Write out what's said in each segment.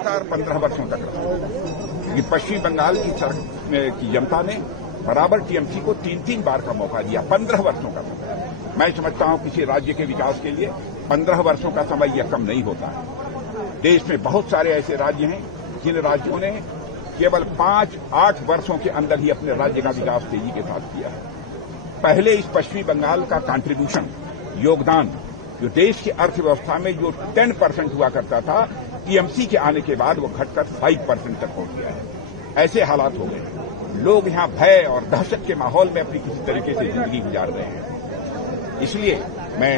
लगातार 15 वर्षों तक रहा, क्योंकि पश्चिम बंगाल की जनता ने बराबर टीएमसी को 3-3 बार का मौका दिया, 15 वर्षों का समय। मैं समझता हूं किसी राज्य के विकास के लिए 15 वर्षों का समय यह कम नहीं होता है। देश में बहुत सारे ऐसे राज्य हैं जिन राज्यों ने केवल 5-8 वर्षों के अंदर ही अपने राज्य का विकास तेजी के साथ किया है। पहले इस पश्चिमी बंगाल का कंट्रीब्यूशन, योगदान, जो देश की अर्थव्यवस्था में जो 10% हुआ करता था, टीएमसी के आने के बाद वो घटकर 5% तक पहुंच गया है। ऐसे हालात हो गए, लोग यहां भय और दहशत के माहौल में अपनी किसी तरीके से जिंदगी गुजार रहे हैं। इसलिए मैं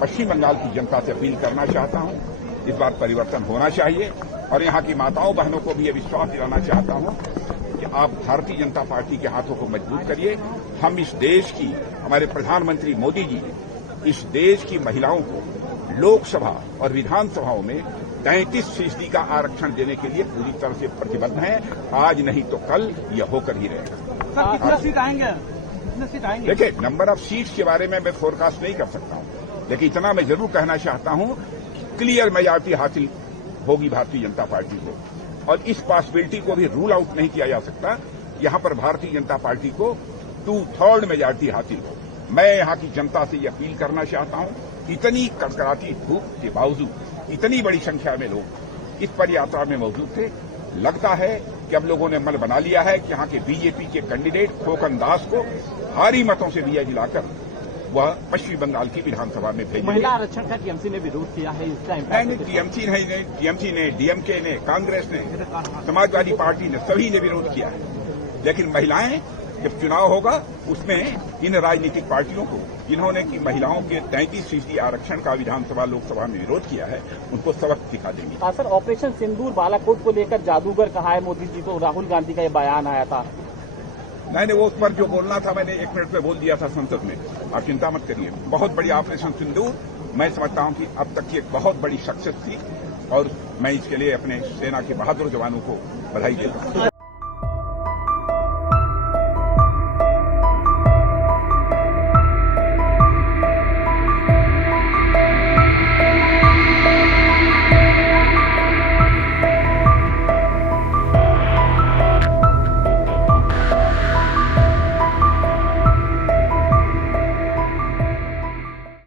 पश्चिम बंगाल की जनता से अपील करना चाहता हूं, इस बार परिवर्तन होना चाहिए और यहां की माताओं बहनों को भी यह विश्वास दिलाना चाहता हूं कि आप भारतीय जनता पार्टी के हाथों को मजबूत करिए। हम इस देश की, हमारे प्रधानमंत्री मोदी जी इस देश की महिलाओं को लोकसभा और विधानसभाओं में 33% का आरक्षण देने के लिए पूरी तरह से प्रतिबद्ध हैं। आज नहीं तो कल यह होकर ही रहेगा। सर, कितना सीट आएंगे? देखिए, नंबर ऑफ सीट्स के बारे में मैं फोरकास्ट नहीं कर सकता हूं, लेकिन इतना मैं जरूर कहना चाहता हूं कि क्लियर मेजॉरिटी हासिल होगी भारतीय जनता पार्टी को, और इस पॉसिबिलिटी को भी रूल आउट नहीं किया जा सकता। यहां पर भारतीय जनता पार्टी को 2/3 मेजॉरिटी हासिल हो। मैं यहां की जनता से ये अपील करना चाहता हूं, इतनी कड़कड़ाती धूप के बावजूद इतनी बड़ी संख्या में लोग इस पदयात्रा में मौजूद थे। लगता है कि अब लोगों ने मन बना लिया है कि यहां के बीजेपी के कैंडिडेट खोकन दास को भारी मतों से विजय दिलाकर वह पश्चिम बंगाल की विधानसभा में भेजेंगे। महिला आरक्षण का टीएमसी ने विरोध किया है, इसका नहीं, टीएमसी ने, डीएमके ने, कांग्रेस ने, समाजवादी पार्टी ने, सभी ने विरोध किया है। लेकिन महिलाएं, जब चुनाव होगा उसमें इन राजनीतिक पार्टियों को, जिन्होंने की महिलाओं के 33% आरक्षण का विधानसभा लोकसभा में विरोध किया है, उनको सबक दिखा देंगे। हाँ सर, ऑपरेशन सिंदूर बालाकोट को लेकर जादूगर कहा है मोदी जी, तो राहुल गांधी का ये बयान आया था। मैंने वो उस पर जो बोलना था मैंने 1 मिनट में बोल दिया था संसद में। आप चिंता मत करिए, बहुत बड़ी ऑपरेशन सिंदूर मैं समझता हूं कि अब तक की एक बहुत बड़ी सक्सेस थी और मैं इसके लिए अपने सेना के बहादुर जवानों को बधाई देता हूं।